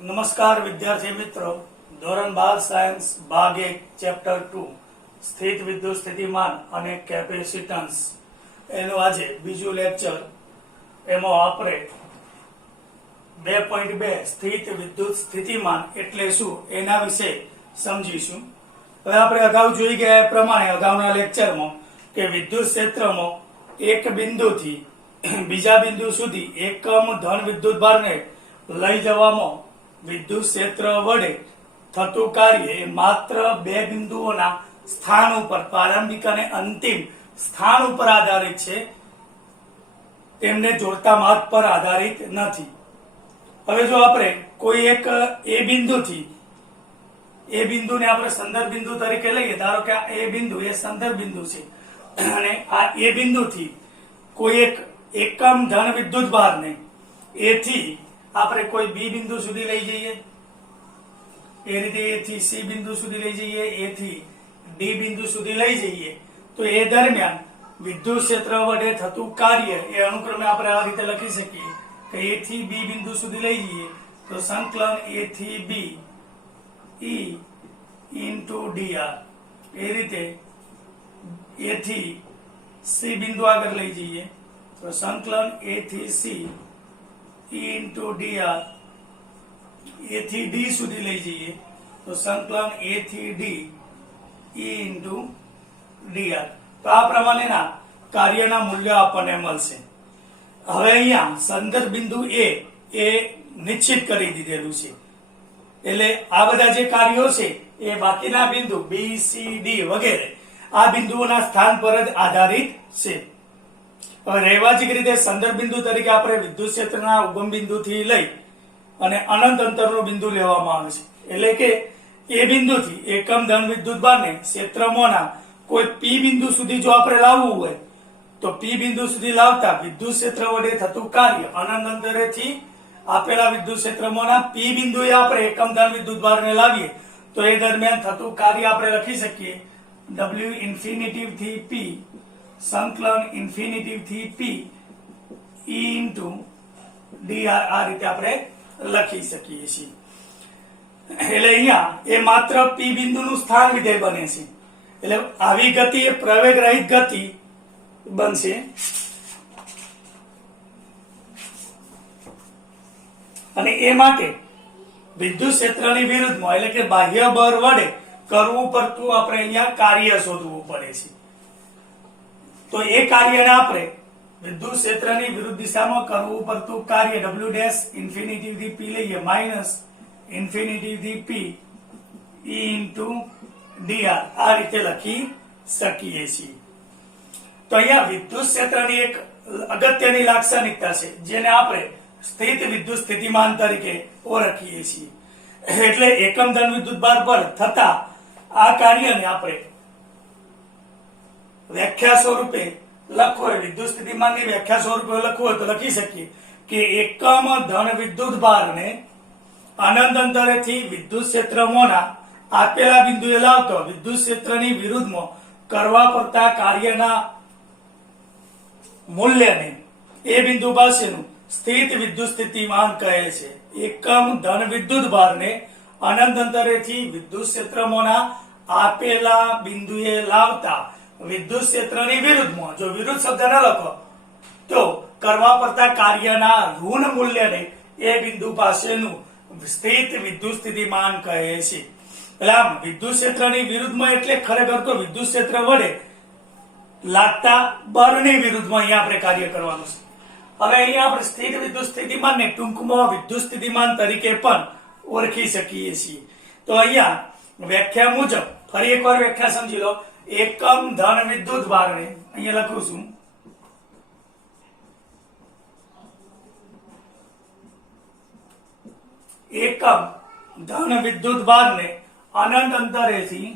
નમસ્કાર વિદ્યાર્થી મિત્રો, ધોરણ 12 સાયન્સ ભાગ 1 ચેપ્ટર 2 સ્થિત વિદ્યુત સ્થિતિમાન અને કેપેસિટન્સ એનું આજે બીજું લેક્ચર. એમાં આપણે 2.2 સ્થિત વિદ્યુત સ્થિતિમાન એટલે શું એના વિશે સમજીશું. હવે આપણે અગાઉ જોઈ ગયા એ પ્રમાણે અગાઉના લેક્ચરમાં કે વિદ્યુત ક્ષેત્રમાં એક બિંદુથી બીજા બિંદુ સુધી એકમ ધન વિદ્યુત ભારને લઈ જવામાં વિદ્યુત ક્ષેત્ર વડે થતું કાર્ય એ માત્ર બે બિંદુઓના સ્થાન ઉપર, પ્રારંભિક અને અંતિમ સ્થાન ઉપર આધારિત છે, તેમને જોડતા માર્ગ પર આધારિત નથી. હવે જો આપણે કોઈ એક એ બિંદુથી, એ બિંદુને આપણે સંદર્ભ બિંદુ તરીકે લઈએ, ધારો કે આ એ બિંદુ એ સંદર્ભ બિંદુ છે અને આ એ બિંદુથી કોઈ એક એકમ ધન વિદ્યુત ભારને એથી આપણે કોઈ બી બિંદુ સુધી લઈ જઈએ, એ રીતે એ થી સી બિંદુ સુધી લઈ જઈએ, એ થી ડી બિંદુ સુધી લઈ જઈએ, તો એ દરમિયાન વિદ્યુત ક્ષેત્ર વડે થતું કાર્ય એ અનુક્રમે આપણે આ રીતે લખી શકીએ કે એ થી બી બિંદુ સુધી લઈ જઈએ તો સંકલન એ થી બી ઈ ઇન્ટુ ડીઆર, એ રીતે એ થી સી બિંદુ આગળ લઈ જઈએ તો સંકલન એ થી સી ઇન્ટુ ડીઆર, એ થી ડી સુધી લઈ જઈએ તો સંકલન એ થી ડી ઇન્ટુ ડીઆર. તો આ પ્રમાણેના કાર્યના મૂલ્યો આપણને મળશે. હવે અહીંયા સંદર્ભ બિંદુ એ નિશ્ચિત કરી દીધેલું છે, એટલે આ બધા જે કાર્યો છે એ બાકીના બિંદુ બી સી ડી વગેરે આ બિંદુઓના સ્થાન પર જ આધારિત છે. હવે રહેવાચિક રીતે સંદર્ભ બિંદુ તરીકે આપણે વિદ્યુત ક્ષેત્રના ઉગમ બિંદુથી લઈ અને અનંત અંતરનું બિંદુ લેવામાં આવે છે, એટલે કે એ બિંદુથી એકમ ધન વિદ્યુત ભારને ક્ષેત્રમાંના કોઈ પી બિંદુ સુધી જો આપણે લાવવું હોય તો પી બિંદુ સુધી લાવતા વિદ્યુત ક્ષેત્ર વડે થતું કાર્ય અનંત અંતરેથી આપેલા વિદ્યુત ક્ષેત્રમાંના પી બિંદુએ આપણે એકમ ધન વિદ્યુત ભારને લાવીએ તો એ દરમિયાન થતું કાર્ય આપણે લખી શકીએ W ઇન્ફિનિટિવ થી P સંકલન ઇન્ફિનિટિવ થી P ઇન્ટુ ડીઆર, આ રીતે આપણે લખી શકીએ છીએ. એટલે અહીંયા એ માત્ર P બિંદુનું સ્થાન વિધેય બને છે, એટલે આવી ગતિ એ પ્રવેગ રહિત ગતિ બનશે અને એ માટે વિદ્યુત ક્ષેત્રની વિરુદ્ધમાં એટલે કે બાહ્ય બળ વડે કરવું પડતું આપણે અહીંયા કાર્ય શોધવું પડે છે. તો એ કાર્યને આપણે વિદ્યુત ક્ષેત્રની વિરુદ્ધ દિશામાં કરવું પડતું કાર્ય W ડેશ ઇન્ફિનિટી થી P લઈએ માઇનસ ઇન્ફિનિટી થી P ઇન્ટુ ડીઆર, આ રીતે લખી શકીએ છીએ. તો અહીંયા વિદ્યુત ક્ષેત્રની એક અગત્યની લાક્ષણિકતા છે જેને આપણે સ્થિત વિદ્યુત સ્થિતિમાન તરીકે ઓળખીએ છીએ. એટલે એકમ ધન વિદ્યુત ભાર પર થતા આ કાર્યને આપણે વ્યાખ્યા સ્વરૂપે લખવું હોય, વિદ્યુત સ્થિતિમાનની વ્યાખ્યા સ્વરૂપે લખવું હોય તો લખી શકીએ કે એકમ ધન વિદ્યુત ભારને અનંત અંતરેથી વિદ્યુત ક્ષેત્રમાંના આપેલા બિંદુએ લાવતો વિદ્યુત ક્ષેત્રની વિરુદ્ધમાં કરવા પડતા કાર્યના મૂલ્યને એ બિંદુ પાસેનું સ્થિત વિદ્યુત સ્થિતિમાન કહે છે. એકમ ધન વિદ્યુત ભારને અનંત અંતરેથી વિદ્યુત ક્ષેત્રમાંના આપેલા બિંદુએ લાવતા વિદ્યુત ક્ષેત્રની વિરુદ્ધમાં, જો વિરુદ્ધ શબ્દ ન લખો તો કરવા પડતા કાર્યના ઋણ મૂલ્યને એ બિંદુ પાસેનું સ્થિત વિદ્યુત સ્થિતિમાન કહે છે. એટલે આમ વિદ્યુત ક્ષેત્રની વિરુદ્ધમાં એટલે ખરેખર તો વિદ્યુત ક્ષેત્ર વડે લાગતા બળની વિરુદ્ધમાં અહીંયા આપણે કાર્ય કરવાનું છે. હવે અહીંયા આપણે સ્થિત વિદ્યુત સ્થિતિમાનને ટૂંકમાં વિદ્યુત સ્થિતિમાન તરીકે પણ ઓળખી શકીએ છીએ. તો અહીંયા વ્યાખ્યા મુજબ ફરી એકવાર વ્યાખ્યા સમજી લો. એકમ ધન વિદ્યુત ભારને અહીંયા લખું છું, એકમ ધન વિદ્યુત ભારને અનંત અંતરેથી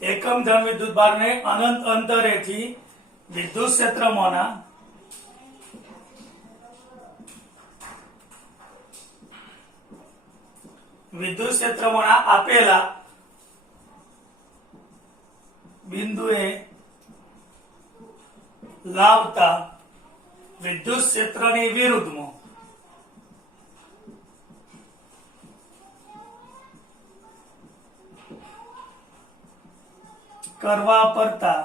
એકમ ધન વિદ્યુત ભારને અનંત અંતરેથી વિદ્યુત ક્ષેત્રમાંના વિદ્યુત ક્ષેત્રમાંના આપેલા બિંદુએ લાવતા વિદ્યુત ક્ષેત્રની વિરુદ્ધમાં કરવા પડતા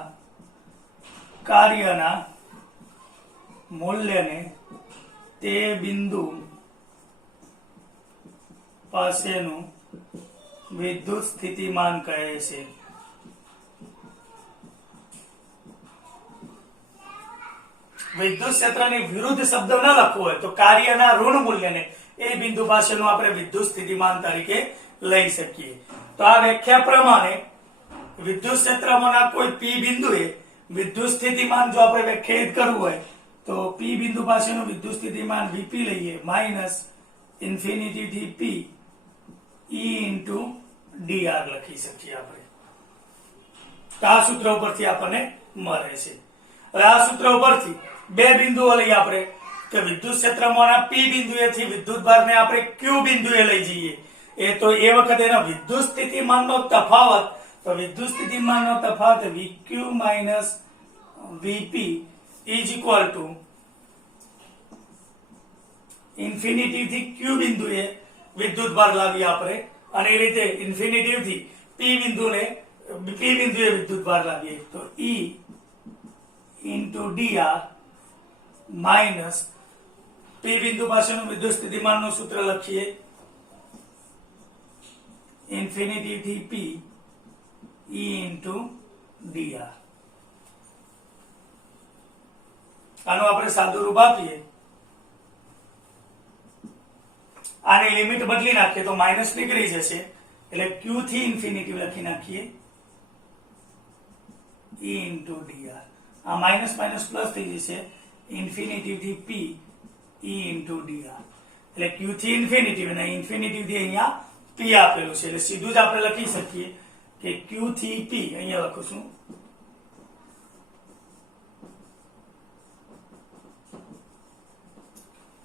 કાર્યના મૂલ્યને તે બિંદુ પાસેનું વિદ્યુત સ્થિતિમાન કહે છે. વિદ્યુત ક્ષેત્રની વિરુદ્ધ શબ્દ ન લખવો હોય તો કાર્યના ઋણ મૂલ્યને એ બિંદુ પાસેનું આપણે વિદ્યુત સ્થિતિમાન તરીકે લઈ શકીએ. તો આ વ્યાખ્યા પ્રમાણે વિદ્યુત ક્ષેત્રમાં કોઈ પી બિંદુએ વિદ્યુત સ્થિતિમાન જો આપણે વ્યાખ્યાયિત કરવું હોય તો પી બિંદુ પાસેનું વિદ્યુત સ્થિતિમાન વીપી લઈએ માઇનસ ઇન્ફિનિટી થી પી ઈ ઇન્ટુ ડીઆર લખી શકીએ આપણે. તો આ સૂત્ર ઉપરથી આપણને મળે છે. હવે આ સૂત્ર ઉપરથી બે બિંદુઓ લઈએ આપણે કે વિદ્યુત ક્ષેત્રમાં પી બિંદુએથી વિદ્યુત ભારને આપણે ક્યુ બિંદુએ લઈ જઈએ એ તો એ વખતે એનો વિદ્યુત સ્થિતિમાનનો તફાવત તો વિદ્યુત સ્થિતિમાનનો તફાવત VQ minus VP is equal two infinity થી ક્યુ બિંદુએ વિદ્યુત ભાર લાવીએ આપણે અને એ રીતે ઇન્ફિનિટી થી પી બિંદુએ વિદ્યુત ભાર લાવીએ તો E ઇન્ટુ dr માઇનસ પી બિંદુ પાસેનું વિદ્યુત સ્થિતિમાનનું સૂત્ર લખીએ ઇન્ફિનિટી થી પી E ઇન્ટુ dr. આનું આપણે સાદું રૂપ આપીએ આની લિમિટ બદલી નાખીએ તો માઇનસ નીકળી જશે એટલે Q થી ઇન્ફિનિટી લખી નાખીએ E ઇન્ટુ dr. આ માઇનસ માઇનસ પ્લસ થઈ જશે ઇન્ફિનિટી થી P E ઇન્ટુ dr. એટલે Q થી ઇન્ફિનિટી અને ઇન્ફિનિટી થી અહીંયા P આપેલું છે એટલે સીધું જ આપણે લખી શકીએ કે Q થી P અહીંયા લખું છું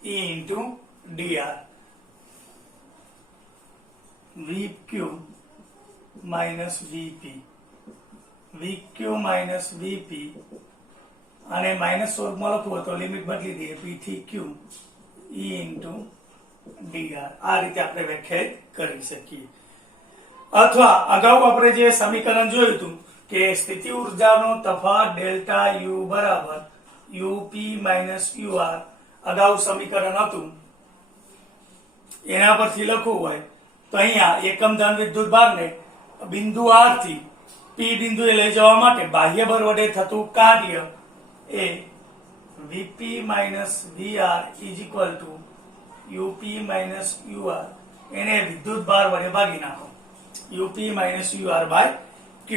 E into dr VQ minus VP VQ minus VP અને માઇનસ સ્વરૂપમાં લખવું તો લિમિટ બદલી દઈએ P થી Q E ઇન્ટુ dr. આ રીતે આપણે વ્યાખ્યાયિત કરી શકીએ. અથવા અગાઉ આપણે જે સમીકરણ જોયું હતું કે સ્થિતિ ઉર્જાનો તફાવત ડેલ્ટા U બરાબર UP માઇનસ UR અગાઉ સમીકરણ હતું એના પરથી લખવું હોય તો અહીંયા એકમ ધન વિદ્યુત ભારને બિંદુ R થી P બિંદુએ લઈ જવા માટે બાહ્ય બળ વડે થતું કાર્ય એ VP minus VR is equal to UP minus UR એને વિદ્યુત ભાર વડે ભાગી નાખો UP minus UR by Q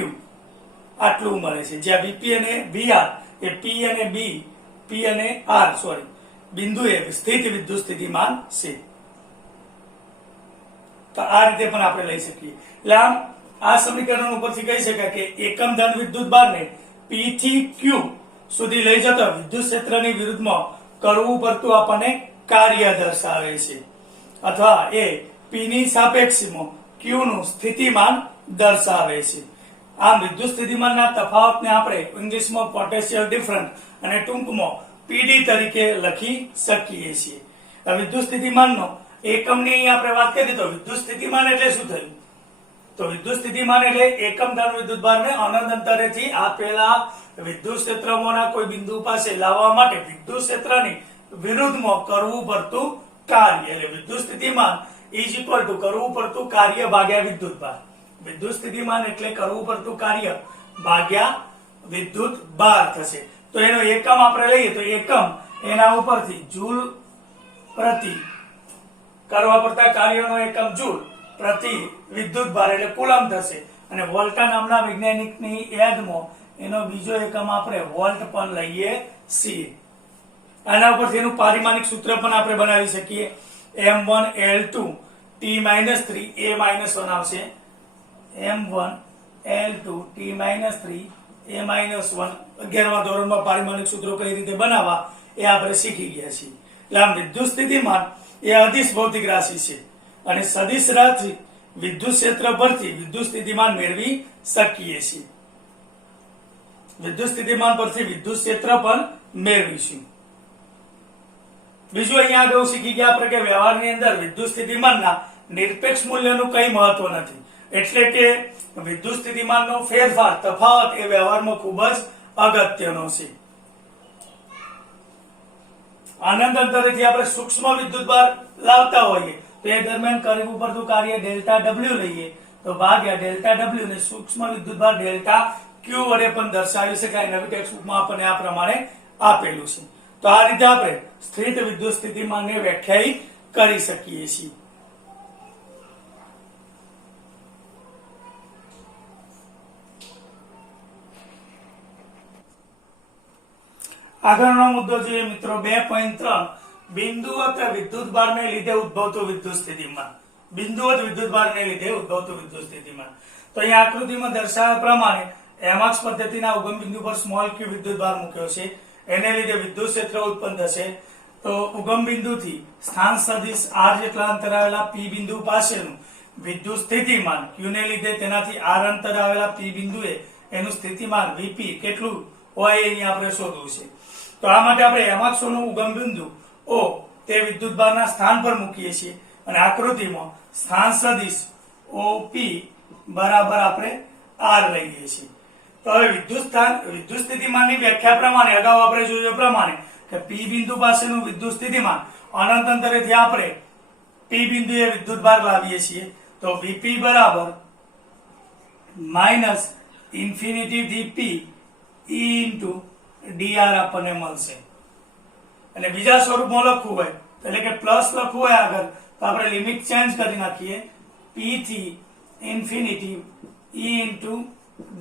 આટલું મળે છે જ્યાં VP અને VR એ P અને R બિંદુએ સ્થિત વિદ્યુત સ્થિતિમાન છે. તો આ રીતે પણ આપણે લઈ શકીએ. એટલે આમ આ સમીકરણ ઉપરથી કહી શકાય કે એકમ ધન વિદ્યુત ભારને P થી Q સુધી લઈ જતા વિદ્યુત ક્ષેત્રની વિરુદ્ધમાં કરવું પડતું આપણને કાર્ય દર્શાવે છે અથવા એ P ની સાપેક્ષમાં Q નું સ્થિતિમાન દર્શાવે છે. આમ વિદ્યુત સ્થિતિમાનના તફાવતને આપણે ઇંગ્લિશમાં પોટેન્શિયલ ડિફરન્સ અને ટૂંકમાં PD તરીકે લખી શકીએ છીએ. વિદ્યુત સ્થિતિમાનનો એકમની અહીં આપણે વાત કરીએ તો વિદ્યુત સ્થિતિમાન એટલે શું થયું તો વિદ્યુત સ્થિતિમાન એટલે એકમ ધન વિદ્યુત ભારને અનંત અંતરેથી આપેલા વિદ્યુત ક્ષેત્રમાંના કોઈ બિંદુ પાસે લાવવા માટે વિદ્યુત ક્ષેત્રની વિરુદ્ધમાં કરવું પડતું કાર્ય એટલે વિદ્યુત સ્થિતિમાન ઇઝ ઇક્વલ ટુ કરવું પડતું કાર્ય ભાગ્યા વિદ્યુત ભાર. વિદ્યુત સ્થિતિમાન એટલે કરવું પડતું કાર્ય ભાગ્યા વિદ્યુત ભાર થશે. તો એનો એકમ આપણે લઈએ તો એકમ એના ઉપરથી જૂલ પ્રતિ કરવા પડતા કાર્યનો એકમ જૂલ પ્રતિ વિદ્યુત ભાર એટલે કુલમ થશે અને વોલ્ટા નામના વૈજ્ઞાનિકની યાદમાં એનો બીજો એકમ આપણે વોલ્ટ પણ લઈએ છીએ. આના ઉપરથી એનું પારિમાણિક સૂત્ર પણ આપણે બનાવી શકીએ M1L2 T-3 A-1 આવશે M1L2 T-3 A-1 11મા ધોરણમાં પારિમાણિક સૂત્રો કઈ રીતે બનાવવા એ આપણે શીખી ગયા છીએ. એટલે આમ વિદ્યુત સ્થિતિમાન એ અદિશ ભૌતિક રાશિ છે અને સદિશ રાશિ વિદ્યુત ક્ષેત્ર પરથી વિદ્યુત સ્થિતિમાન મેળવી શકીએ છીએ. વિદ્યુત સ્થિતિમાન પરથી વિદ્યુત ક્ષેત્ર પણ મેળવીશું. બીજું અહીંયા આગળ શીખી ગયા આપણે કે વ્યવહારની અંદર વિદ્યુત સ્થિતિમાનના નિરપેક્ષ મૂલ્યનું કઈ મહત્વ નથી, એટલે કે વિદ્યુત સ્થિતિમાનનો ફેરફાર તફાવત એ વ્યવહારમાં ખૂબ જ અગત્યનો છે. આનંદ અંતરેથી આપણે સૂક્ષ્મ વિદ્યુતભાર લાવતા હોઈએ તો એ દરમિયાન કરવું પડતું કાર્ય ડેલ્ટા ડબલ્યુ લઈએ તો ભાગ્યા ડેલ્ટા ડબલ્યુ ને સૂક્ષ્મ વિદ્યુતભાર ડેલ્ટા ક્યુ વડે પણ દર્શાવી શકાય. નવી ટેક્સ્ટબુકમાં આપણને આ પ્રમાણે આપેલું છે. તો આ રીતે આપણે સ્થિત વિદ્યુત સ્થિતિમાનને વ્યાખ્યાયિત કરી શકીએ છીએ. આગળનો મુદ્દો જોઈએ મિત્રો 2.3 બિંદુવત વિદ્યુતભારને લીધે ઉદ્ભવતું વિદ્યુત સ્થિતિમાન. બિંદુવત વિદ્યુતભારને લીધે ઉદ્ભવતું વિદ્યુત સ્થિતિમાન. તો અહીંયા આકૃતિમાં દર્શાવ્યા પ્રમાણે એમએક્સ પદ્ધતિના ઉગમ બિંદુ પર સ્મોલ ક્યુ વિદ્યુતભાર મૂક્યો છે, એને લીધે વિદ્યુત ક્ષેત્ર ઉત્પન્ન થશે. તો ઉગમ બિંદુથી સ્થાન સદિશ r જેટલા અંતર આવેલા p બિંદુ પાસેનું વિદ્યુત સ્થિતિમાન q ને લીધે તેનાથી r અંતર આવેલા p બિંદુએ એનું સ્થિતિમાન vp કેટલું હોય એ અહીંયા આપણે શોધવું છે. તો આ માટે આપણે એમએક્સ નું ઉગમ બિંદુ o તે વિદ્યુતભારના સ્થાન પર મૂકીએ છીએ અને આકૃતિમાં સ્થાન સદિશ OP બરાબર આપણે r લઈએ છીએ. તો હવે વિદ્યુત સ્થિતિમાનની વ્યાખ્યા પ્રમાણે અગાઉ આપણે જોયું પ્રમાણે કે p બિંદુ પાસેનું વિદ્યુત સ્થિતિમાન અનંત અંતરેથી આપણે p બિંદુએ વિદ્યુતભાર લાવીએ છીએ તો Vp બરાબર માઇનસ ઇન્ફિનિટી થી p e ઇન્ટુ dr આપણને મળશે. અને બીજા સ્વરૂપમાં લખવું હોય એટલે કે પ્લસ લખવું હોય આગળ તો આપણે લિમિટ ચેન્જ કરી નાખીએ p થી ઇન્ફિનિટી e ઇન્ટુ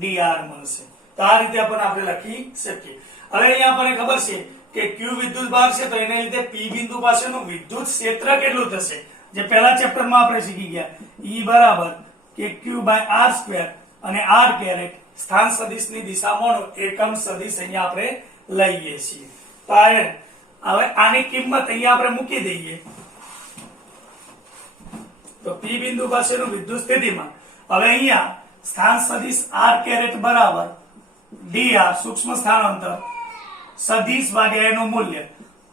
dr મળશે. તો આ રીતે આપણે લખી શકીએ. હવે અહીંયા આપણને ખબર છે કે q વિદ્યુતભાર છે તો એને લીધે p બિંદુ પાસેનું વિદ્યુત ક્ષેત્ર કેટલું થશે, જે પહેલા ચેપ્ટરમાં આપણે શીખી ગયા. E બરાબર kq બાય r સ્ક્વેર અને r કેરેટ સ્થાન સદિશની દિશામાંનો એકમ સદિશ અહીંયા આપણે લઈએ છીએ. તો હવે આની કિંમત અહીંયા આપણે મૂકી દઈએ તો p બિંદુ પાસેનું વિદ્યુત સ્થિતિમાન હવે અહીંયા સ્થાન સદિશ r કેરેટ બરાબર dr સૂક્ષ્મ સ્થાનાંતર સદિશ ભાગ્યા એનું મૂલ્ય.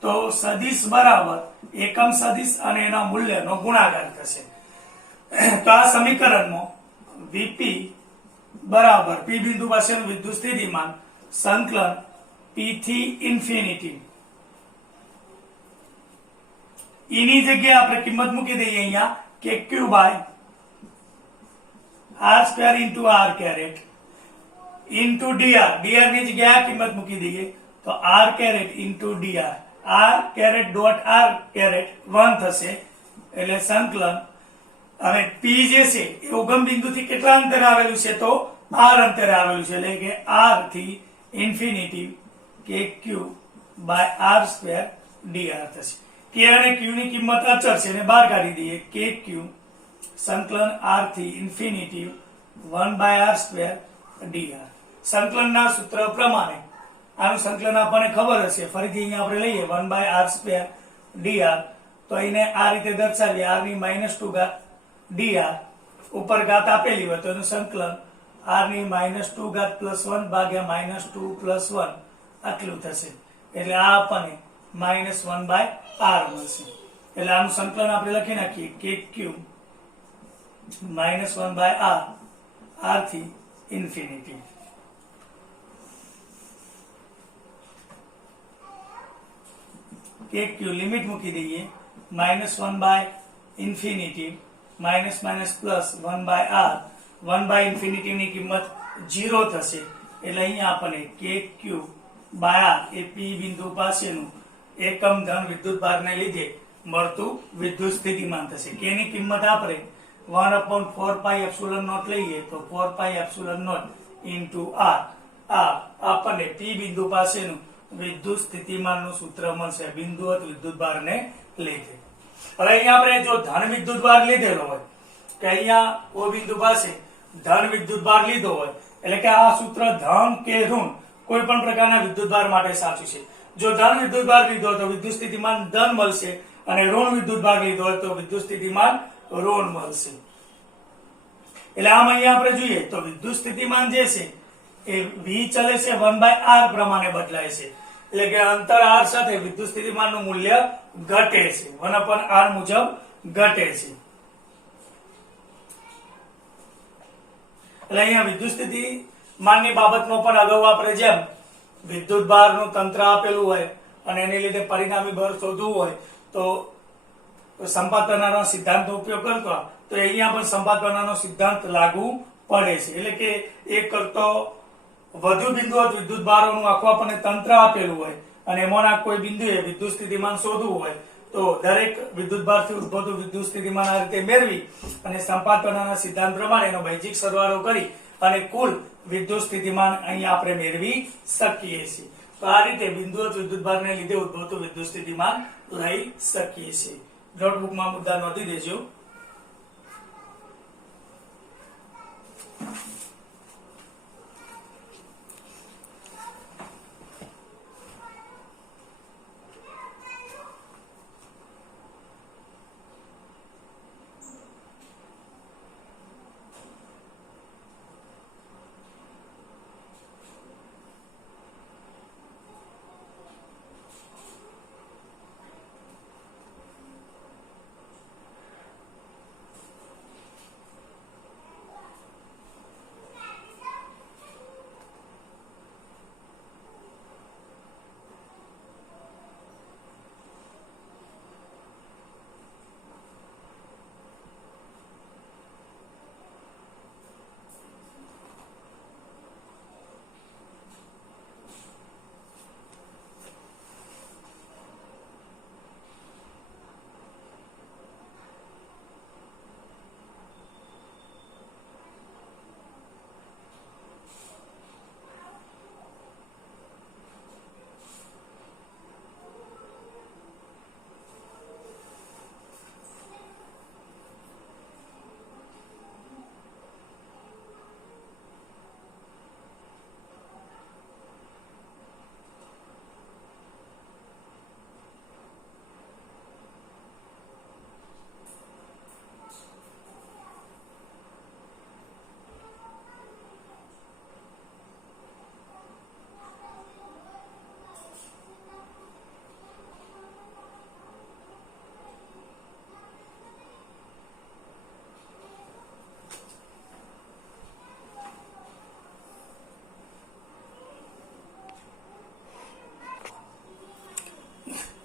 તો સદિશ બરાબર એકમ સદિશ અને એના મૂલ્યનો ગુણાકાર થશે. તો આ સમીકરણમાં Vp બરાબર p બિંદુ પાસેનું વિદ્યુત સ્થિતિમાન સંકલન p થી ઇન્ફિનિટી e ની જગ્યાએ આપણે કિંમત મૂકી દઈએ અહીંયા kq by r square into r caret into dr ની જગ્યાએ કિંમત મૂકી દઈએ તો r caret into dr r caret dot r caret 1 થશે. એટલે સંકલન હવે p જે છે એ ઉગમ બિંદુથી કેટલા અંતરે આવેલું છે તો r અંતરે આવેલું છે, એટલે કે r થી infinity kq by r square dr થશે. k અને q ની કિંમત અચળ છે એને બહાર કાઢી દઈએ kq સંકલન r થી infinity 1 by r square dr. સંકલનના સૂત્ર પ્રમાણે આનું સંકલન આપણને ખબર હશે, ફરીથી અહીંયા આપણે લઈએ 1 બાય r સ્ક્વેર dr. તો એને આ રીતે દર્શાવીએ r ની -2 ઘાત dr ઉપર ઘાત આપેલી હોય તો એનું સંકલન r ની -2 ઘાત +1 ભાગ્યા -2 + 1 આટલું થશે. એટલે આ આપણને -1 બાય r મળશે. એટલે આનું સંકલન આપણે લખી નાખીએ kq -1 બાય r થી ઇન્ફિનિટી. kq લિમિટ મૂકી દઈએ -1 by infinity minus minus plus 1 by r 1 by infinity ની કિંમત 0 થશે. એટલે અહીંયા આપણને kq બાય r એ p બિંદુ પાસેનું એકમ ધન વિદ્યુતભારને લીધે મળતું વિદ્યુત સ્થિતિમાન થશે. k ની કિંમત આપણે 1/4 પાઈ એપ્સિલોન નોટ લઈએ તો 4 pi epsilon naught into r આપણને p બિંદુ પાસેનું વિદ્યુત સ્થિતિમાનનું સૂત્ર મળશે બિંદુવત વિદ્યુતભારને લીધે. હવે અહીંયા આપણે જો ધન વિદ્યુતભાર લીધેલો હોય કે અહીંયા o બિંદુ પાસે ધન વિદ્યુતભાર લીધો હોય એટલે કે આ સૂત્ર ધન કે ઋણ કોઈ પણ પ્રકારના વિદ્યુતભાર માટે સાચું છે. જો ધન વિદ્યુતભાર લીધો હોય તો વિદ્યુત સ્થિતિમાન ધન મળશે અને ઋણ વિદ્યુતભાર લીધો હોય તો વિદ્યુત સ્થિતિમાન ઋણ મળશે. એટલે આમ અહીંયા આપણે જોઈએ તો વિદ્યુત સ્થિતિમાન જે છે એ v ચલે છે 1 બાય r પ્રમાણે બદલાય છે. એટલે કે અંતર r સાથે વિદ્યુત સ્થિતિમાનનું મૂલ્ય ઘટે છે, 1/r મુજબ ઘટે છે. એટલે અહીંયા વિદ્યુત સ્થિતિમાનની બાબતમાં પણ અગાઉ આપણે જેમ વિદ્યુત ભારનું તંત્ર આપેલું હોય અને એને લીધે પરિણામી બળ શોધવું હોય તો સંપાદનનો સિદ્ધાંતનો ઉપયોગ કરતો, તો અહીંયા પણ સંપાદનનો સિદ્ધાંત લાગુ પડે છે. એટલે કે એક કરતો વધુ બિંદુઓ વિદ્યુત ભારોનું આખું આપણને તંત્ર આપેલું હોય અને એમાંના કોઈ બિંદુએ વિદ્યુત સ્થિતિમાન શોધવું હોય તો દરેક વિદ્યુત ભારથી ઉદ્ભવતું વિદ્યુત સ્થિતિમાન આ રીતે મેળવી અને સંપાદનના સિદ્ધાંત પ્રમાણે એનો બૈજિક સરવાળો કરી અને કુલ વિદ્યુત સ્થિતિમાન અહીંયા આપણે મેળવી શકીએ છીએ. તો આ રીતે બિંદુવત વિદ્યુત ભારને લીધે ઉદ્ભવતું વિદ્યુત સ્થિતિમાન લઈ શકીએ છીએ. નોટબુકમાં મુદ્દા નોંધી દેજો.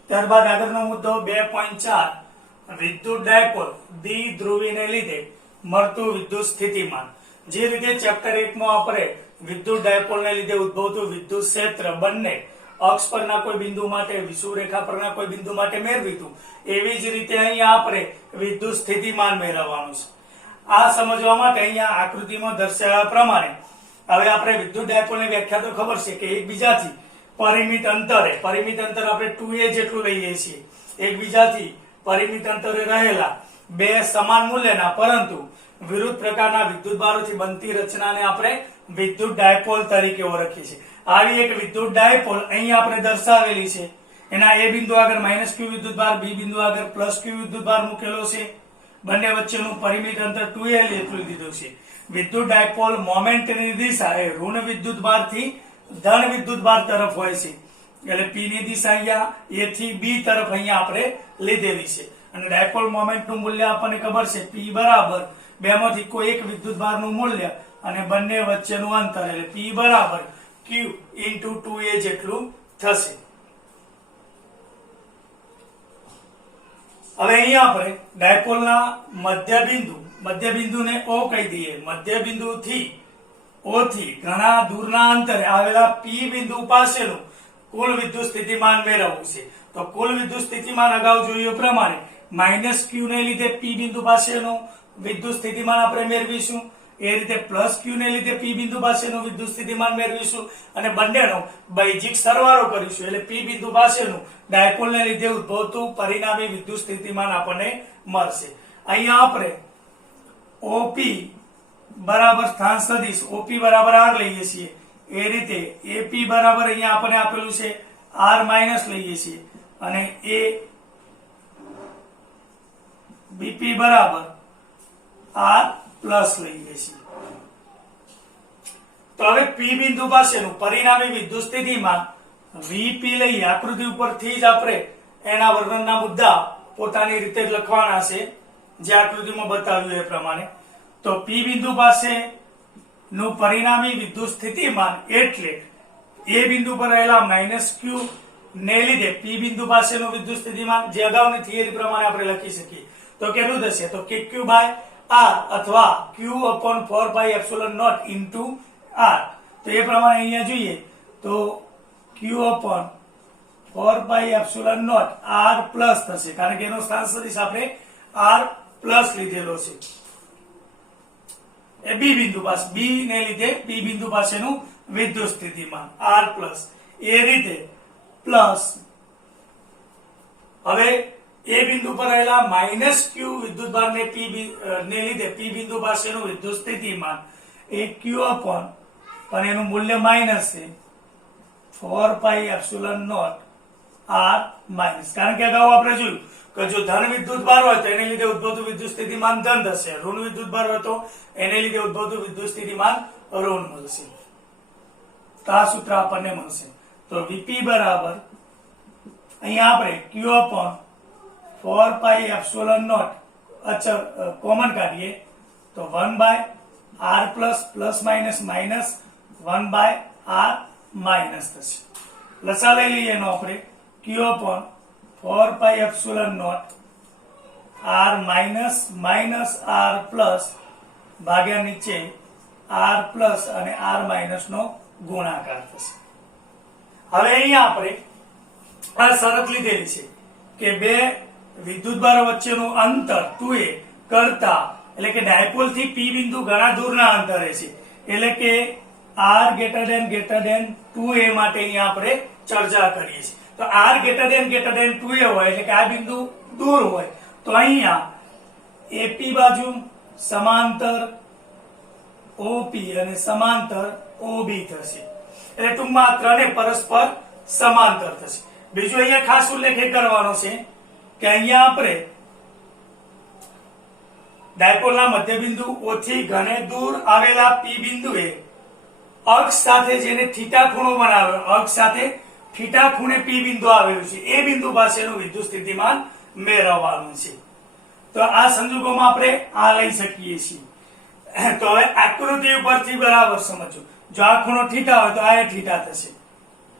ત્યારબાદ આગળનો મુદ્દો 2.4 વિદ્યુત ડાયપોલ દ્વિધ્રુવીને લીધે મળતું વિદ્યુત સ્થિતિમાન. જે રીતે ચેપ્ટર 1 માં આપણે વિદ્યુત ડાયપોલને લીધે ઉદ્ભવતું વિદ્યુત ક્ષેત્ર બંને અક્ષ પરના કોઈ બિંદુ માટે વિષુવરેખા પરના કોઈ બિંદુ માટે મેળવીતું, એવી જ રીતે અહીંયા આપણે વિદ્યુત સ્થિતિમાન મેળવવાનું છે. આ સમજવા માટે અહીંયા આકૃતિમાં દર્શાવ્યા પ્રમાણે હવે આપણે વિદ્યુત ડાયપોલની વ્યાખ્યા તો ખબર છે કે એકબીજાથી પરિમિત અંતરે આપણે 2a જેટલું લઈએ છીએ. એકબીજાથી પરિમિત અંતરે રહેલા બે સમાન મૂલ્યના પરંતુ વિરુદ્ધ પ્રકારના વિદ્યુત ભારોથી બનતી રચનાને આપણે વિદ્યુત ડાયપોલ તરીકે ઓળખીએ છીએ. આવી એક વિદ્યુત ડાયપોલ અહીં આપણે દર્શાવેલી છે. એના a બિંદુ આગળ -q વિદ્યુત ભાર, b બિંદુ આગળ +q વિદ્યુત ભાર મૂકેલો છે. બંને વચ્ચેનું પરિમિત અંતર 2a જેટલું દીધું છે. વિદ્યુત ડાયપોલ મોમેન્ટની દિશા એ ઋણ વિદ્યુત ભારથી ધન વિદ્યુત ભાર તરફ હોય છે. એટલે p ની દિશા અહીંયા a થી b તરફ અહીંયા આપણે લીધેલી છે. અને ડાયપોલ મોમેન્ટનું મૂલ્ય આપણને ખબર છે, p બરાબર બેમાંથી કોઈ એક વિદ્યુત ભારનું મૂલ્ય અને બંને વચ્ચેનું અંતર, એટલે p બરાબર q into 2a જેટલું થશે. હવે અહીંયા આપણે ડાયપોલના મધ્ય બિંદુને o કહી દઈએ. મધ્ય બિંદુથી o થી ઘણા દૂરના અંતરે આવેલા p બિંદુ પાસેનું કુલ વિદ્યુત સ્થિતિમાન મેળવવું છે. તો કુલ વિદ્યુત સ્થિતિમાન અગાઉ જોયું પ્રમાણે -q ને લીધે p બિંદુ પાસેનું વિદ્યુત સ્થિતિમાન આપણે મેળવીશું. એ રીતે +q ને લીધે p બિંદુ પાસેનું વિદ્યુત સ્થિતિમાન મેળવીશું અને બંનેનો બૈજિક સરવાળો કરીશું. એટલે p બિંદુ પાસેનું ડાયપોલને લીધે ઉદ્ભવતું પરિણામી વિદ્યુત સ્થિતિમાન આપણને મળશે. અહીંયા આપણે OP બરાબર સ્થાન સદિશ OP બરાબર r લઈએ છીએ. એ રીતે AP બરાબર અહીંયા આપણને આપેલું છે r માઇનસ લઈએ છીએ અને BP બરાબર r પ્લસ લઈએ છીએ. તો હવે P બિંદુ પાસેનું પરિણામી વિદ્યુત સ્થિતિમાન VP લઈએ. આકૃતિ ઉપરથી જ આપણે એના વર્ણનના મુદ્દા પોતાની રીતે જ લખવાના છે, જે આકૃતિમાં બતાવ્યું એ પ્રમાણે. તો P બિંદુ પાસે નું પરિણામી વિદ્યુત સ્થિતિમાન એટલે એ બિંદુ પર રહેલા -q ને લીધે P બિંદુ પાસેનું વિદ્યુત સ્થિતિમાન, જે અગાઉની થિયરી પ્રમાણે આપણે લખી શકીએ તો કેટલું થશે, તો kq બાય r અથવા q upon 4 pi epsilon naught into r. તો એ પ્રમાણે અહીંયા જોઈએ તો q upon 4 pi epsilon naught r plus થશે, કારણ કે એનો સ્થાન સદિશ આપણે r પ્લસ લીધેલો છે. એ B બિંદુ પાસે, B ને લીધે P બિંદુ પાસેનું વિદ્યુત સ્થિતિમાન r પ્લસ, એ રીતે પ્લસ હવે એ બિંદુ પર રહેલા -q વિદ્યુતભાર ને ને લીધે P બિંદુ પાસેનું વિદ્યુત સ્થિતિમાન એ q upon, પણ એનું મૂલ્ય માઇનસ છે, 4 pi epsilon naught r minus, કારણ કે અગાઉ આપણે જોયું કે જો ધન વિદ્યુતભાર હોય તો એને લીધે ઉદ્ભવતું વિદ્યુત સ્થિતિમાન ધન થશે, ઋણ વિદ્યુતભાર હોય તો એને લીધે ઉદ્ભવતું વિદ્યુત સ્થિતિમાન ઋણ મળશે. તો આ સૂત્ર આપણને મળશે. તો Vp બરાબર અહીંયા આપણે q upon 4 pi epsilon naught અચળ કોમન કાઢીએ તો 1 by r plus plus minus minus 1 by r minus થશે. લસા લઈ લઈએ એનો આપણે q upon 4 pi epsilon naught r minus minus r plus ભાગ્યા નીચે r પ્લસ અને r માઇનસ નો ગુણાકાર થશે. હવે અહીંયા આપણે આ શરત લીધેલી છે કે બે વિદ્યુતભારો વચ્ચેનું અંતર 2a કરતા, એટલે કે ડાયપોલ થી P બિંદુ ઘણા દૂરના અંતરે છે, એટલે કે r greater than 2a માટે અહીંયા આપણે ચર્ચા કરીએ છીએ. તો r greater than 2a હોય એટલે કે આ બિંદુ દૂર હોય તો અહીંયા AP બાજુ સમાંતર OP અને સમાંતર OB થશે, એટલે ટૂંકમાં ત્રણે પરસ્પર સમાંતર થશે. બીજું અહીંયા ખાસ ઉલ્લેખ કરવાનો છે કે અહીંયા આપણે ડાયપોલના મધ્યબિંદુ O થી ઘણે દૂર આવેલા P બિંદુએ અક્ષ સાથે જેને થીટા ખૂણો બનાવ્યો, અક્ષ સાથે થીટા ખૂણે P બિંદુ આવેલું છે, એ બિંદુ પાસેનું વિદ્યુત સ્થિતિમાન મેળવવાનું છે. તો આ સંજોગોમાં આપણે આ લઈ શકીએ છીએ. તો હવે આકૃતિ ઉપરથી બરાબર સમજો, જો આ ખૂણો થીટા હોય તો આ થીટા થશે,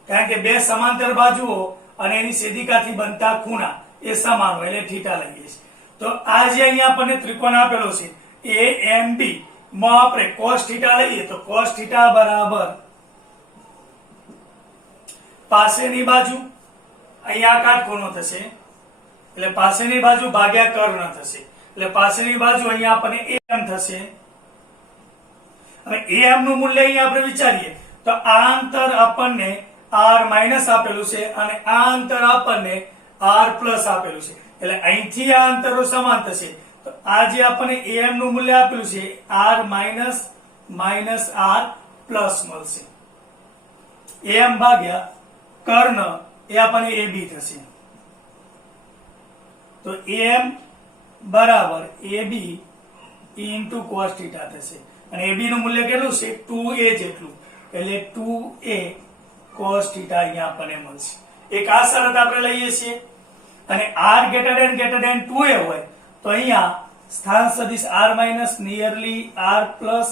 કારણ કે બે સમાંતર બાજુઓ અને એની છેદિકાથી બનતા ખૂણા એ સમાન હોય એટલે થીટા લઈએ છીએ. તો આ જે અહીંયા આપણને ત્રિકોણ આપેલો છે AMB માં આપણે cos થીટા લઈએ તો cos થીટા બરાબર પાસેની બાજુ અહીંયા કાટખૂણો થશે, એટલે પાસેની બાજુ ભાગ્યા કર્ણ થશે, એટલે પાસેની બાજુ અહીંયા આપણને AM થશે. હવે AM નું મૂલ્ય અહીંયા આપણે વિચારીએ તો આ અંતર આપણને r માઇનસ આપેલું છે અને આ અંતર આપણને r પ્લસ આપેલું છે, એટલે અહીંથી આ અંતરો સમાન થશે. તો આ જે આપણને am નું મૂલ્ય આપેલું છે r minus minus r plus મળશે. am ભાગ્યા કર્ણ એ આપણને ab થશે. તો am બરાબર ab ઇન્ટુ cos થીટા થશે, અને ab નું મૂલ્ય કેટલું છે 2a જેટલું, એટલે 2a cos થીટા અહીંયા આપણને મળશે. એક આ શરત આપણે લઈએ છીએ. અને r greater than 2a હોય તો અહીંયા સ્થાન સદિશ r minus nearly r plus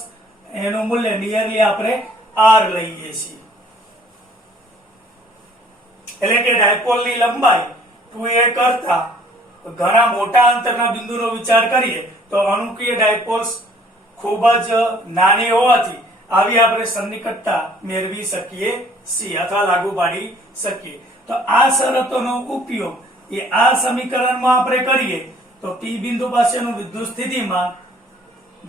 એનું મૂલ્ય નિયરલી આપણે r લઈએ છીએ, એટલે કે ડાયપોલની લંબાઈ 2a કરતા ઘણા મોટા અંતરના બિંદુનો વિચાર કરીએ તો અણુકીય ડાયપોલ્સ ખૂબ જ નાની હોવાથી આવી આપણે સન્નિકટતા મેળવી શકીએ છીએ અથવા લાગુ પાડી શકીએ. તો આ શરતોનો ઉપયોગ એ આ સમીકરણમાં આપણે કરીએ તો P બિંદુ પાસેનું વિદ્યુત સ્થિતિમાન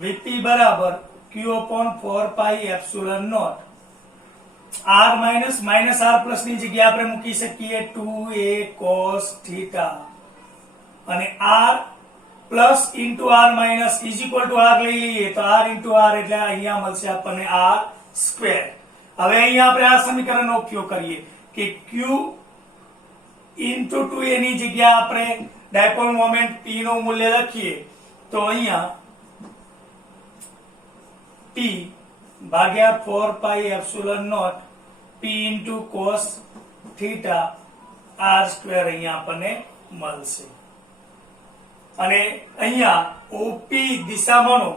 Vp બરાબર q upon 4 pi epsilon naught r minus minus r plus ની જગ્યાએ આપણે મૂકી શકીએ 2a cos થીટા અને r plus into r minus is equal two r લઈ લઈએ તો r ઇન્ટુ r એટલે અહીંયા મળશે આપણને r સ્ક્વેર. હવે અહીંયા આપણે આ સમીકરણનો ઉપયોગ કરીએ કે q ઇન્ટુ 2a ની જગ્યાએ આપણે ડાયપોલ મોમેન્ટ p નું મૂલ્ય લખીએ તો અહીંયા p ભાગ્યા 4 pi epsilon naught p into cos theta r² અહીંયા આપણને મળશે. અને અહીંયા ઓપી દિશામાંનો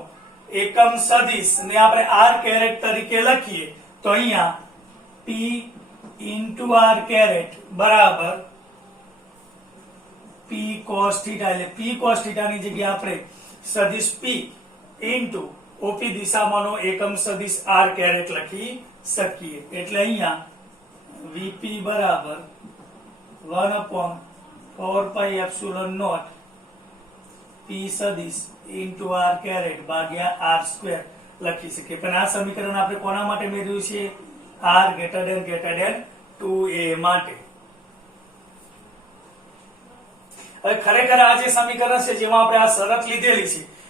એકમ સદિશ ને આપણે r કેરેટ તરીકે લખીએ તો અહીંયા p r કેરેટ બરાબર p cos થીટા, એટલે p cos થીટા ની જગ્યાએ આપણે સદિશ p ઇન્ટુ ઓપી દિશામાંનો એકમ સદિશ r કેરેટ લખી શકીએ. એટલે અહીંયા vp બરાબર 1/4πε0 p સદિશ ઇન્ટુ r કેરેટ ભાગ્યા r² લખી શકીએ. પણ આ સમીકરણ આપણે કોના માટે મેળવ્યું છે? r > 2a માટે. હવે ખરેખર આ જે સમીકરણ છે જેમાં આપણે આ શરત લીધેલી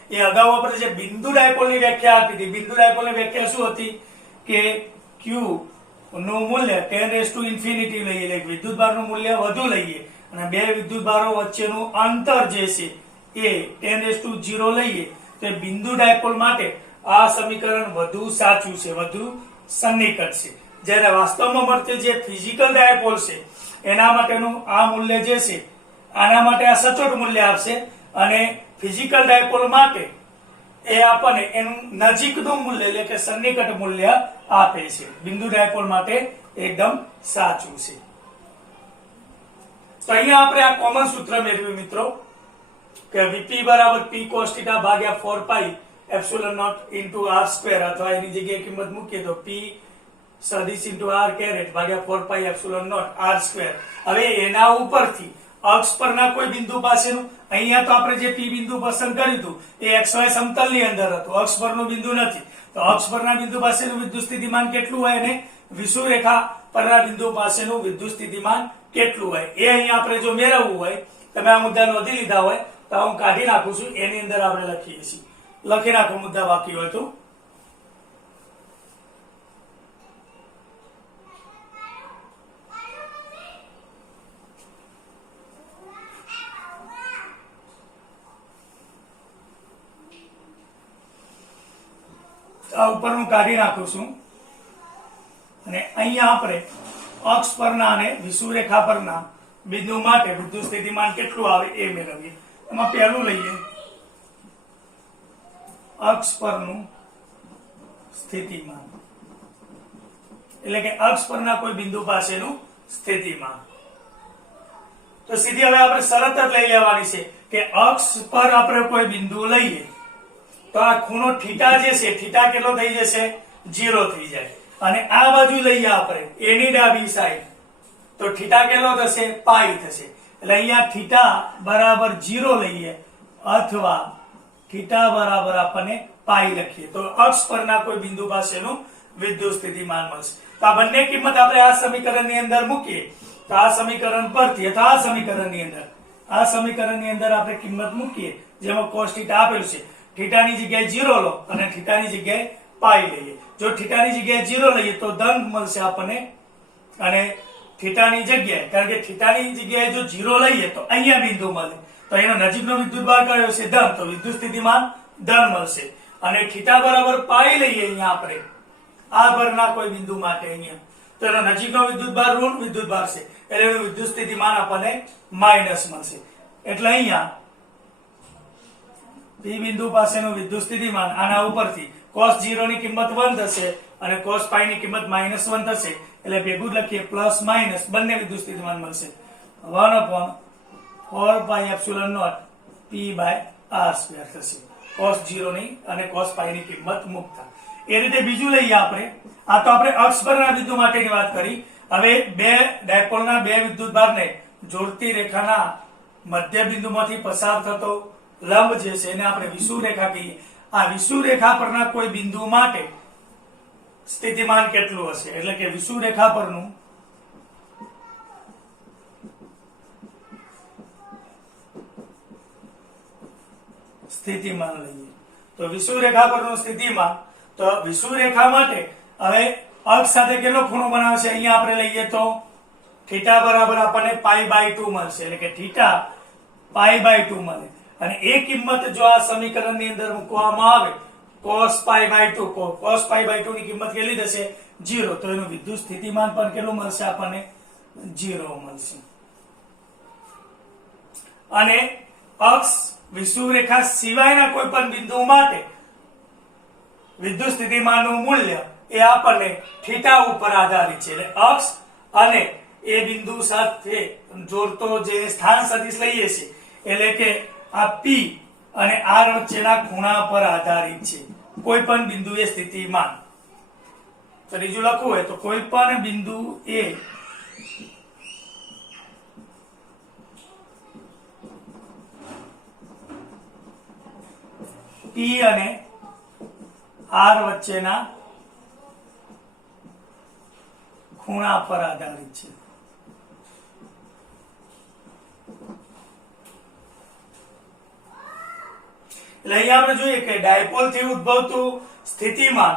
છે એ અગાઉ આપણે જે બિંદુ ડાયપોલની વ્યાખ્યા આપી હતી, બિંદુ ડાયપોલની વ્યાખ્યા શું હતી કે q નું મૂલ્ય 10⁻∞ લઈએ, એટલે વિદ્યુતભારનું મૂલ્ય વધુ લઈએ અને બે વિદ્યુતભારો વચ્ચેનું અંતર જે છે એ 10⁻0 લઈએ તો બિંદુ ડાયપોલ માટે આ સમીકરણ વધુ સાચું છે, વધુ સન્નિકટ છે. જ્યારે વાસ્તવમાં મળતી જે ફિઝિકલ ડાયપોલ છે એના માટેનું આ મૂલ્ય જે છે આના માટે આ સચોટ મૂલ્ય આપશે અને ફિઝિકલ ડાયપોલ માટે એ આપણને એનું નજીકનું મૂલ્ય એટલે કે સન્નિકટ મૂલ્ય આપે છે. બિંદુ ડાયપોલ માટે એકદમ સાચું છે. તો અહીંયા આપણે આ કોમન સૂત્ર મેળવ્યું મિત્રો કે Vp બરાબર p cos θ ભાગ્યા 4πε0 r² અથવા એની જગ્યાએ કિંમત મૂકીએ તો p સદિશ ઇન્ટુ r કેરેટ ભાગ્યા 4πε0 r². હવે એના ઉપરથી અક્ષ પરના કોઈ બિંદુ પાસેનું, અહીંયા તો આપણે જે p બિંદુ પસંદ કર્યું હતું એ xy સમતલની અંદર હતું, અક્ષ પરનું બિંદુ નથી. તો અક્ષ પરના બિંદુ પાસેનું વિદ્યુત સ્થિતિમાન કેટલું હોય અને વિષુવરેખા પરના બિંદુ પાસેનું વિદ્યુત સ્થિતિમાન કેટલું હોય એ અહીંયા આપણે જો મેળવવું હોય, તમે આ મુદ્દા નોંધી લીધા હોય તો હું કાઢી નાખું છું, એની અંદર આપણે લખીએ છીએ. લખી નાખો મુદ્દા બાકી હોય તો. આ ઉપર હું કાઢી નાખું છું અને અહીંયા આપણે અક્ષ પરના અને વિષુવરેખા પરના બિંદુ માટે વિદ્યુત સ્થિતિમાન કેટલું આવે એ મેળવીએ. એમાં પહેલું લઈએ અક્ષ પરનું સ્થિતિમાન, એટલે કે અક્ષ પરના કોઈ બિંદુ પાસેનું સ્થિતિમાન. તો સીધી હવે આપણે શરત જ લઈ લેવાની છે કે અક્ષ પર આપણે કોઈ બિંદુ લઈએ તો આ ખૂણો થીટા જે છે, થીટા કેટલો થઈ જશે? 0 થઈ જાય. અને આ બાજુ લઈએ આપણે એની ડાબી સાઈડ તો થીટા કેટલો થશે? પાઈ થશે. એટલે અહીંયા થીટા બરાબર 0 લઈએ અથવા થીટા બરાબર આપણને પાઈ લખીએ તો અક્ષ પરના કોઈ બિંદુ પાસેનું વિદ્યુત સ્થિતિમાન મળશે. તો આ બંને કિંમત આપણે આ સમીકરણની અંદર મૂકીએ તો આ સમીકરણ પરથી અથવા આ સમીકરણની અંદર આપણે કિંમત મૂકીએ જેમાં cos θ આપેલું છે. થીટાની જગ્યાએ 0 લો અને થીટાની જગ્યાએ પાઈ લઈએ. જો થીટાની જગ્યાએ 0 લઈએ તો ધન મળશે આપણને અને થીટાની જગ્યાએ, કારણ કે થીટાની જગ્યાએ જો 0 લઈએ તો અહીંયા બિંદુ મળે તો એનો નજીકનો વિદ્યુતભાર કયો છે? ધન. તો વિદ્યુત સ્થિતિમાન ધન મળશે. અને થીટા બરાબર પાઈ લઈએ અહીંયા આપણે આ ભરના કોઈ બિંદુ માટે અહીંયા તો એનો નજીકનો વિદ્યુતભાર ઋણ વિદ્યુતભાર છે એટલે એનું વિદ્યુત સ્થિતિમાન આપણને માઇનસ મળશે. એટલે અહીંયા p બિંદુ પાસેનું વિદ્યુત સ્થિતિમાન આના ઉપરથી cos 0 ની કિંમત 1 થશે અને cos π ની કિંમત -1 થશે. એટલે ભેગું લખીએ પ્લસ માઇનસ બંને વિદ્યુત સ્થિતિમાન મળશે 1/4πε0 p/r² થશે cos 0 ની અને cos π ની કિંમત મૂકતા. એ રીતે બીજું લઈએ આપણે. આ તો આપણે અક્ષ પરના બિંદુ માટેની વાત કરી. હવે બે ડાયપોલના બે વિદ્યુતભારને જોડતી રેખાના મધ્ય બિંદુમાંથી પસાર થતો લંબ જે છે એને આપણે વિષુવરેખા કહીએ. આ વિષુવરેખા પરના કોઈ બિંદુ માટે સ્થિતિમાન કેટલું હશે? એટલે કે વિષુવરેખા પરનું સ્થિતિમાન લઈએ તો વિષુવરેખા પરનું સ્થિતિમાન, તો વિષુવરેખા માટે હવે અક્ષ સાથે કેટલો ખૂણો બનાવશે? અહીંયા આપણે લઈએ તો થીટા બરાબર આપણને π/2 મળશે, એટલે કે થીટા π/2 મળે. અને એ કિંમત જો આ સમીકરણની અંદર મૂકવામાં આવે cos π/2, cos π/2 ની કિંમત કેટલી થશે? 0. તો એનું વિદ્યુત સ્થિતિમાન પણ કેટલું મળશે આપણને? 0 મળશે. અને અક્ષ વિષુવરેખા સિવાયના કોઈ પણ બિંદુ માટે વિદ્યુત સ્થિતિમાનનું મૂલ્ય એ આપણને થીટા ઉપર આધારિત છે. એટલે અક્ષ અને એ બિંદુ સાથે જોડતો જે સ્થાન સદિશ લઈએ છીએ એટલે કે આ પી અને આર વચ્ચેના ખૂણા પર આધારિત છે કોઈ પણ બિંદુ એ સ્થિતિમાન. તો બીજું લખવું હોય તો કોઈ પણ બિંદુ એ પી અને આર વચ્ચેના ખૂણા પર આધારિત છે. એટલે અહીંયા આપણે જોઈએ કે ડાયપોલ થી ઉદ્ભવતું સ્થિતિમાન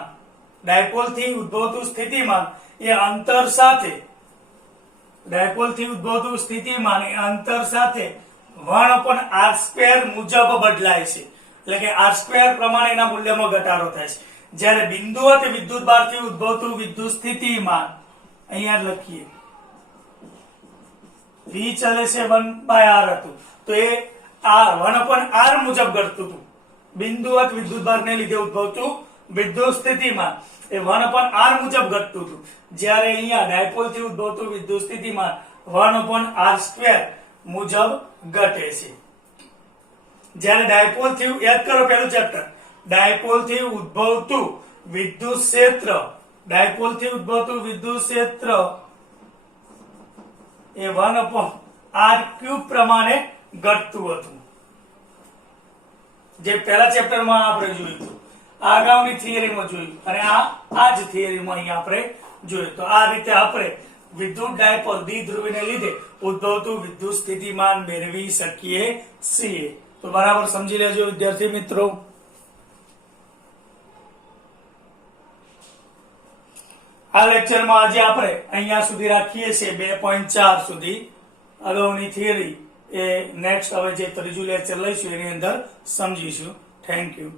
એ અંતર સાથે 1/r² મુજબ બદલાય છે. એટલે કે r² પ્રમાણે એના મૂલ્યમાં ઘટાડો થાય છે. જ્યારે બિંદુવત વિદ્યુતભારથી ઉદ્ભવતું વિદ્યુત સ્થિતિમાન અહીંયા લખીએ v ચલે છે 1/r હતું તો એ r 1/r મુજબ ઘટતું હતું. બિંદુવત વિદ્યુતભારને લીધે ઉદ્ભવતું વિદ્યુત સ્થિતિમાન એ 1/r મુજબ ઘટતું હતું. જ્યારે અહીંયા ડાયપોલ થી ઉદ્ભવતું વિદ્યુત સ્થિતિમાન 1/r² મુજબ ઘટે છે. જ્યારે ડાયપોલ થી યાદ કરો પહેલું ચેપ્ટર ડાયપોલ થી ઉદ્ભવતું વિદ્યુત ક્ષેત્ર એ 1/r³ પ્રમાણે ઘટતું હતું. જે પહેલા ચેપ્ટરમાં આપણે જોયું હતું, અગાઉની થિયરીમાં જોયું અને આ જ થિયરીમાં અહીંયા આપણે જોયું. તો આ રીતે આપણે વિદ્યુત ડાયપોલ દ્વિધ્રુવીને લીધે ઉદ્ભવતું વિદ્યુત સ્થિતિમાન મેળવી શકીએ છીએ. તો બરાબર સમજી લેજો વિદ્યાર્થી મિત્રો. આ લેક્ચરમાં આજે આપણે અહીંયા સુધી રાખીએ છીએ 2.4 સુધી. અગાઉની થિયરી એ નેક્સ્ટ હવે જે ત્રીજું લેક્ચર લઈશું એની અંદર સમજીશું. Thank you.